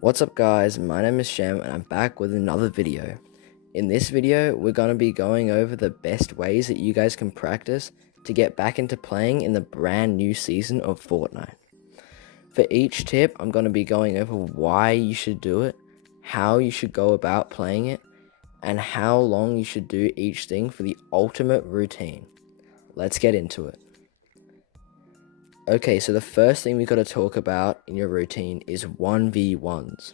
What's up guys, my name is Shem and I'm back with another video. In this video, we're going to be going over the best ways that you guys can practice to get back into playing in the brand new season of Fortnite. For each tip, I'm going to be going over why you should do it, how you should go about playing it, and how long you should do each thing for the ultimate routine. Let's get into it. Okay, so the first thing we've got to talk about in your routine is 1v1s.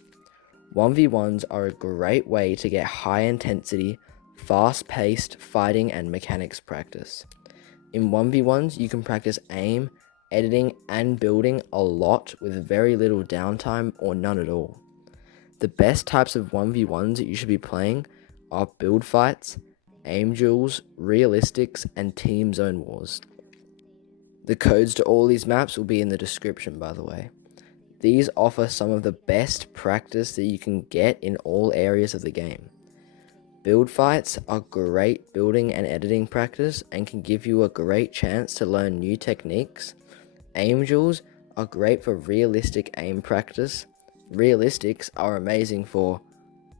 1v1s are a great way to get high intensity, fast-paced fighting and mechanics practice. In 1v1s, you can practice aim, editing, and building a lot with very little downtime or none at all. The best types of 1v1s that you should be playing are build fights, aim duels, realistics, and team Zonewars. The codes to all these maps will be in the description, by the way. These offer some of the best practice that you can get in all areas of the game. Build fights are great building and editing practice and can give you a great chance to learn new techniques. Aim duels are great for realistic aim practice. Realistics are amazing for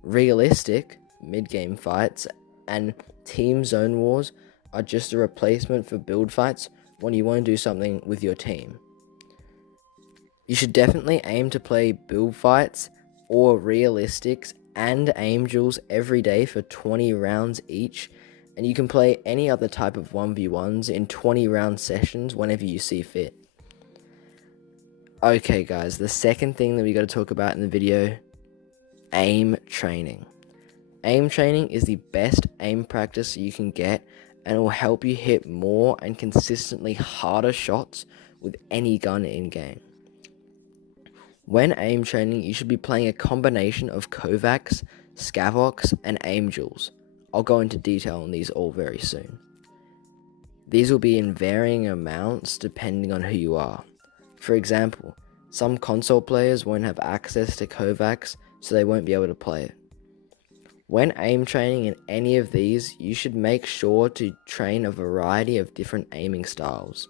realistic mid-game fights, and team zone wars are just a replacement for build fights when you want to do something with your team. You should definitely aim to play build fights or realistics and aim duels every day for 20 rounds each, and you can play any other type of 1v1s in 20 round sessions whenever you see fit. Okay guys, the second thing that we got to talk about in the video, aim training. Aim training is the best aim practice you can get, and it will help you hit more and consistently harder shots with any gun in game. When aim training, you should be playing a combination of kovaaks, Skaavoks, and aim duels. I'll go into detail on these all very soon. These will be in varying amounts depending on who you are. For example, some console players won't have access to kovaaks, so they won't be able to play it. When aim training in any of these, you should make sure to train a variety of different aiming styles.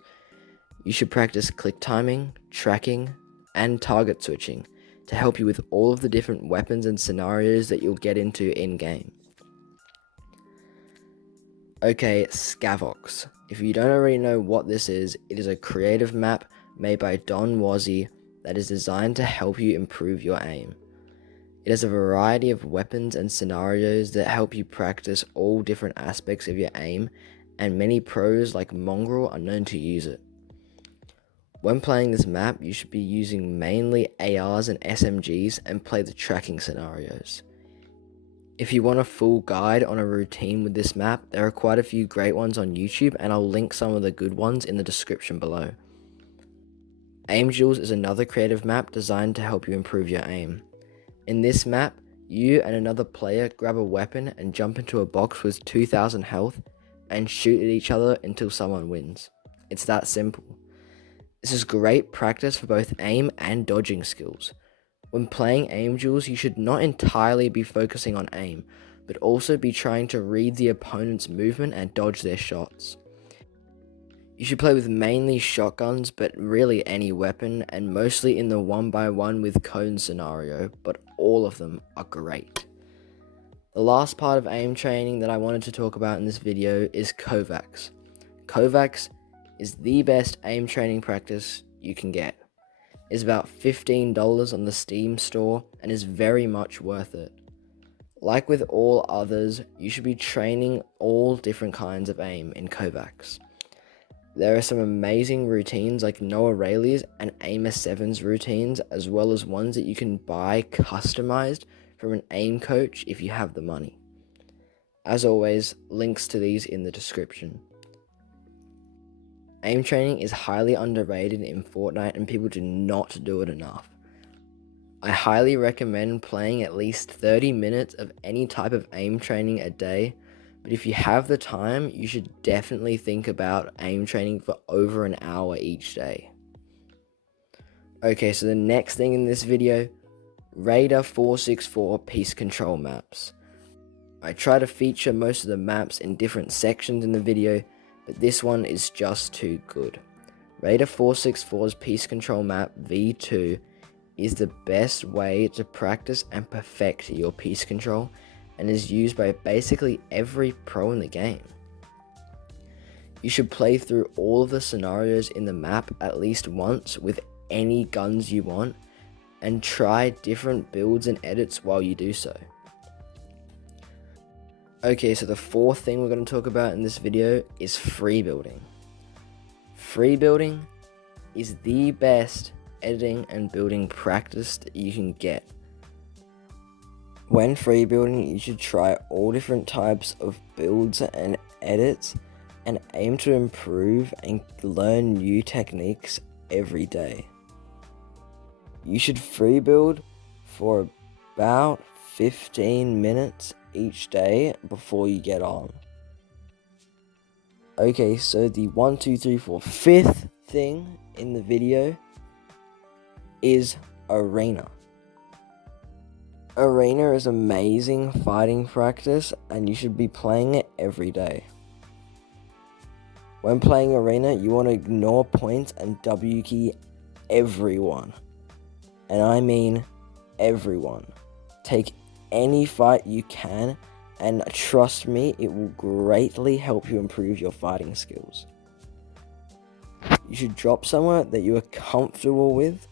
You should practice click timing, tracking, and target switching to help you with all of the different weapons and scenarios that you'll get into in-game. Okay, Skaavoks. If you don't already know what this is, it is a creative map made by Zonewars that is designed to help you improve your aim. It has a variety of weapons and scenarios that help you practice all different aspects of your aim, and many pros like Mongrel are known to use it. When playing this map, you should be using mainly ARs and SMGs and play the tracking scenarios. If you want a full guide on a routine with this map, there are quite a few great ones on YouTube, and I'll link some of the good ones in the description below. Aim duels is another creative map designed to help you improve your aim. In this map, you and another player grab a weapon and jump into a box with 2,000 health and shoot at each other until someone wins. It's that simple. This is great practice for both aim and dodging skills. When playing aim duels, you should not entirely be focusing on aim, but also be trying to read the opponent's movement and dodge their shots. You should play with mainly shotguns, but really any weapon, and mostly in the 1x1 with cone scenario, but all of them are great. The last part of aim training that I wanted to talk about in this video is kovaaks. Kovaaks is the best aim training practice you can get. It's about $15 on the Steam store and is very much worth it. Like with all others, you should be training all different kinds of aim in kovaaks. There are some amazing routines like Noah Rayleigh's and Amos 7's routines, as well as ones that you can buy customized from an aim coach if you have the money. As always, links to these in the description. Aim training is highly underrated in Fortnite and people do not do it enough. I highly recommend playing at least 30 minutes of any type of aim training a day. But if you have the time, you should definitely think about aim training for over an hour each day. Okay, so the next thing in this video, Raider 464 Peace Control maps. I try to feature most of the maps in different sections in the video, but this one is just too good. Raider 464's Peace Control map V2 is the best way to practice and perfect your piece control and is used by basically every pro in the game. You should play through all of the scenarios in the map at least once with any guns you want and try different builds and edits while you do so. Okay, so the fourth thing we're going to talk about in this video is freebuilding. Freebuilding is the best editing and building practice that you can get. When freebuilding, you should try all different types of builds and edits and aim to improve and learn new techniques every day. You should freebuild for about 15 minutes each day before you get on. Okay, so the 1, 2, 3, 4, 5th thing in the video is Arena. Arena is amazing fighting practice and you should be playing it every day. When playing Arena, you want to ignore points and W key everyone. And I mean everyone. Take any fight you can, and trust me, it will greatly help you improve your fighting skills. You should drop somewhere that you are comfortable with,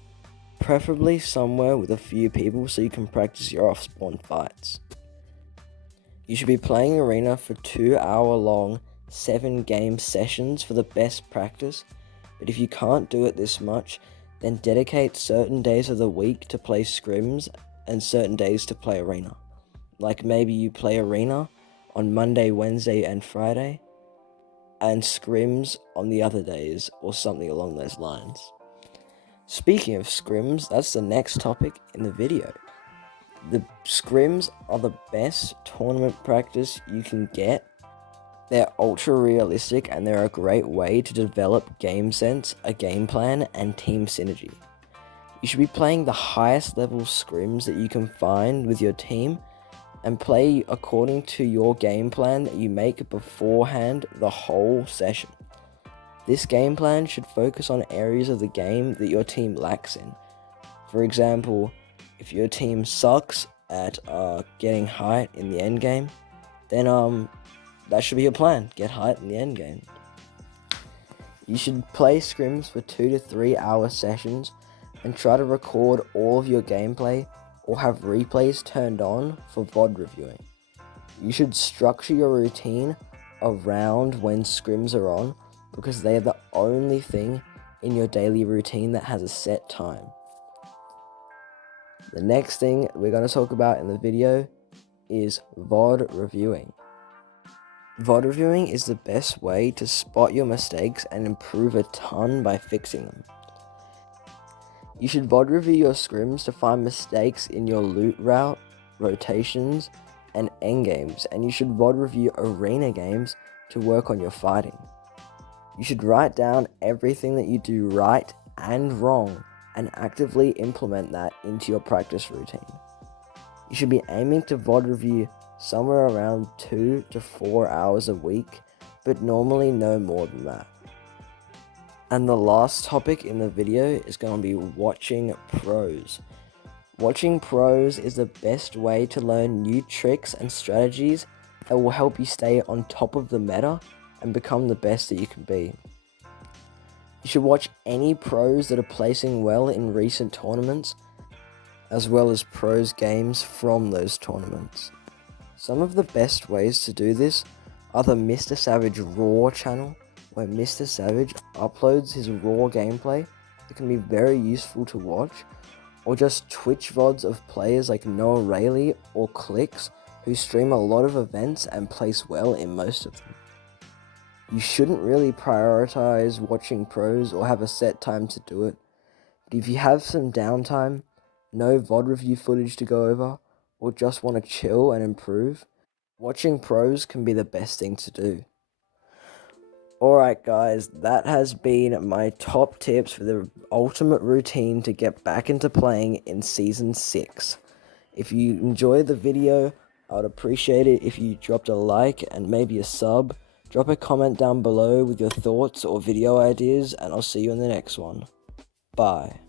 preferably somewhere with a few people so you can practice your off-spawn fights. You should be playing Arena for 2-hour-long 7-game sessions for the best practice, but if you can't do it this much, then dedicate certain days of the week to play Scrims and certain days to play Arena. Like maybe you play Arena on Monday, Wednesday, and Friday, and Scrims on the other days, or something along those lines. Speaking of Scrims, that's the next topic in the video. The Scrims are the best tournament practice you can get. They're ultra realistic and they're a great way to develop game sense, a game plan, and team synergy. You should be playing the highest level Scrims that you can find with your team and play according to your game plan that you make beforehand the whole session. This game plan should focus on areas of the game that your team lacks in. For example, if your team sucks at getting height in the end game, then that should be your plan, get height in the end game. You should play Scrims for 2 to 3 hour sessions and try to record all of your gameplay or have replays turned on for VOD reviewing. You should structure your routine around when Scrims are on because they are the only thing in your daily routine that has a set time. The next thing we're going to talk about in the video is VOD reviewing. VOD reviewing is the best way to spot your mistakes and improve a ton by fixing them. You should VOD review your Scrims to find mistakes in your loot route, rotations, and endgames, and you should VOD review arena games to work on your fighting. You should write down everything that you do right and wrong and actively implement that into your practice routine. You should be aiming to VOD review somewhere around 2 to 4 hours a week, but normally no more than that. And the last topic in the video is going to be watching pros. Watching pros is the best way to learn new tricks and strategies that will help you stay on top of the meta and become the best that you can be. You should watch any pros that are placing well in recent tournaments, as well as pros games from those tournaments. Some of the best ways to do this are the Mr. Savage Raw channel, where Mr. Savage uploads his raw gameplay that can be very useful to watch, or just Twitch VODs of players like Noah Rayleigh or Clicks who stream a lot of events and place well in most of them. You shouldn't really prioritize watching pros or have a set time to do it, but if you have some downtime, no VOD review footage to go over, or just want to chill and improve, watching pros can be the best thing to do. Alright guys, that has been my top tips for the ultimate routine to get back into playing in Season 6. If you enjoyed the video, I would appreciate it if you dropped a like and maybe a sub. Drop a comment down below with your thoughts or video ideas, and I'll see you in the next one. Bye.